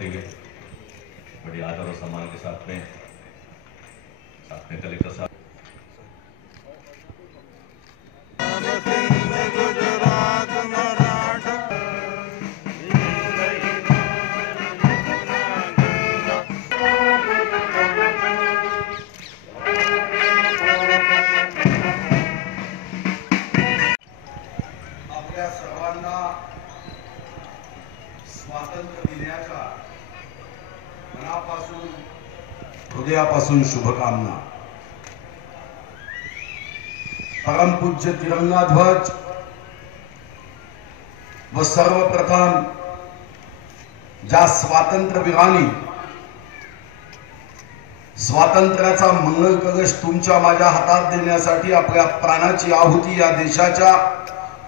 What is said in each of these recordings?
करते हुए बड़ी आदर और सम्मान के साथ में कलेक्टर साहब आपल्या सर्वांना स्वातंत्र्य दिनाच्या मनापासून हृदयापासून शुभकामना। परमपूज्य तिरंगा ध्वज व सर्वप्रथम ज्या स्वातंत्र्यवीरांनी स्वातंत्र्याचा मंगल कलश तुमच्या माझ्या हातात देण्यासाठी आपल्या प्राणाची आहुती या देशाच्या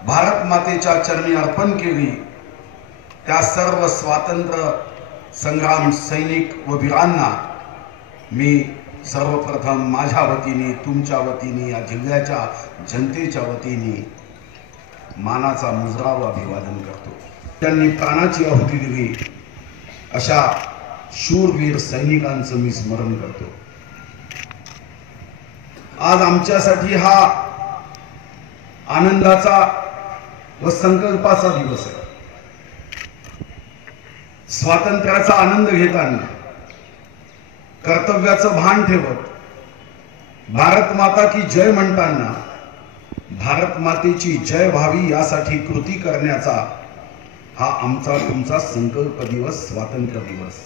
भारत मातेच्या चरणी अर्पण केली, त्या सर्व स्वातंत्र्य संग्राम सैनिक व वीरांना मी सर्वप्रथम माझ्या वतीने, तुमच्या वतीने, या जिल्ह्याच्या जनतेच्या वतीने मानाचा मुजरा व अभिवादन करतो। त्यांनी प्राणाची आहुती दिली अशा शूरवीर सैनिकांचं मी स्मरण करतो। आज आमच्यासाठी हा आनंदाचा व संकल्पाचा दिवस आहे। स्वातंत्र्याचा आनंद घेताना कर्तव्याचं भान ठेवत भारत माता की जय म्हणताना भारत मातेची जय व्हावी यासाठी कृती करण्याचा हा आमचा तुमचा संकल्प दिवस, स्वातंत्र्य दिवस।